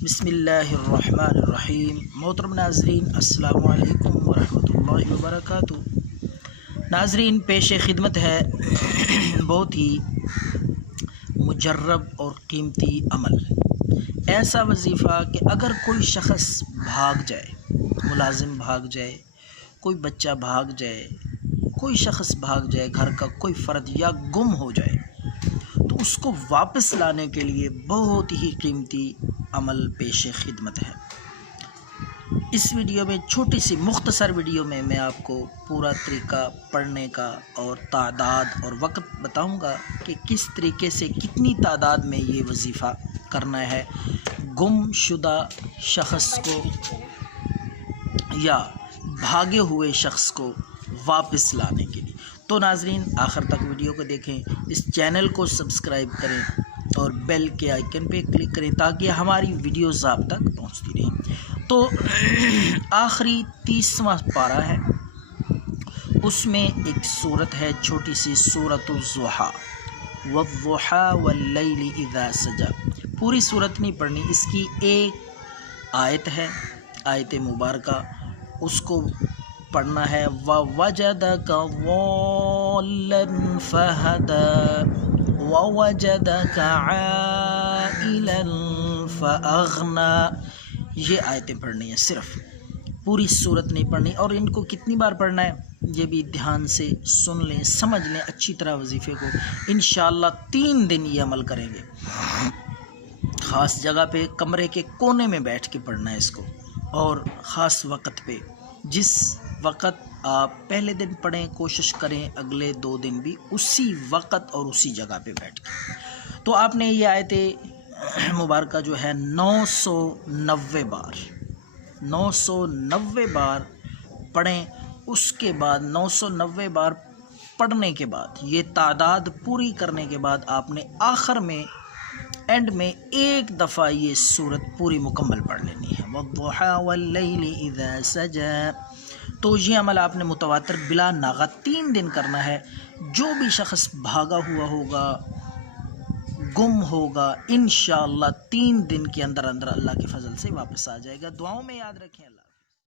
بسم اللہ الرحمن الرحیم۔ محترم ناظرین، السلام علیکم ورحمۃ اللہ وبرکاتہ۔ ناظرین، پیش خدمت ہے بہت ہی مجرب اور قیمتی عمل، ایسا وظیفہ کہ اگر کوئی شخص بھاگ جائے، ملازم بھاگ جائے، کوئی بچہ بھاگ جائے، کوئی شخص بھاگ جائے، گھر کا کوئی فرد یا گم ہو جائے، تو اس کو واپس لانے کے لیے بہت ہی قیمتی عمل پیش خدمت ہے۔ اس ویڈیو میں، چھوٹی سی مختصر ویڈیو میں، میں آپ کو پورا طریقہ پڑھنے کا اور تعداد اور وقت بتاؤں گا کہ کس طریقے سے کتنی تعداد میں یہ وظیفہ کرنا ہے گم شدہ شخص کو یا بھاگے ہوئے شخص کو واپس لانے کے لیے۔ تو ناظرین، آخر تک ویڈیو کو دیکھیں، اس چینل کو سبسکرائب کریں اور بیل کے آئیکن پہ کلک کریں تاکہ ہماری ویڈیوز آپ تک پہنچتی رہیں۔ تو آخری 30واں پارہ ہے، اس میں ایک سورت ہے، چھوٹی سی سورۃ الضحیٰ، والضحیٰ واللیل اذا سجی۔ پوری سورت نہیں پڑھنی، اس کی ایک آیت ہے، آیت مبارکہ، اس کو پڑھنا ہے۔ وَوَجَدَكَ ضَالًّا فَهَدَىٰ وَوَجَدَكَ عَائِلًا فَأَغْنَىٰ۔ یہ آیتیں پڑھنی ہیں، صرف پوری صورت نہیں پڑھنی۔ اور ان کو کتنی بار پڑھنا ہے یہ بھی دھیان سے سن لیں، سمجھ لیں اچھی طرح وظیفے کو۔ انشاءاللہ 3 دن یہ عمل کریں گے، خاص جگہ پہ کمرے کے کونے میں بیٹھ کے پڑھنا ہے اس کو، اور خاص وقت پہ۔ جس وقت آپ پہلے دن پڑھیں، کوشش کریں اگلے 2 دن بھی اسی وقت اور اسی جگہ پہ بیٹھ کے۔ تو آپ نے یہ آیت مبارکہ جو ہے 990 بار پڑھیں۔ اس کے بعد 990 بار پڑھنے کے بعد، یہ تعداد پوری کرنے کے بعد، آپ نے آخر میں، اینڈ میں، ایک دفعہ یہ سورت پوری مکمل پڑھ لینی ہے، والضحیٰ واللیل اذا سجی۔ تو یہ عمل آپ نے متواتر بلا ناغہ 3 دن کرنا ہے۔ جو بھی شخص بھاگا ہوا ہوگا، گم ہوگا، انشاءاللہ 3 دن کے اندر اندر اللہ کے فضل سے واپس آ جائے گا۔ دعاؤں میں یاد رکھیں۔ اللہ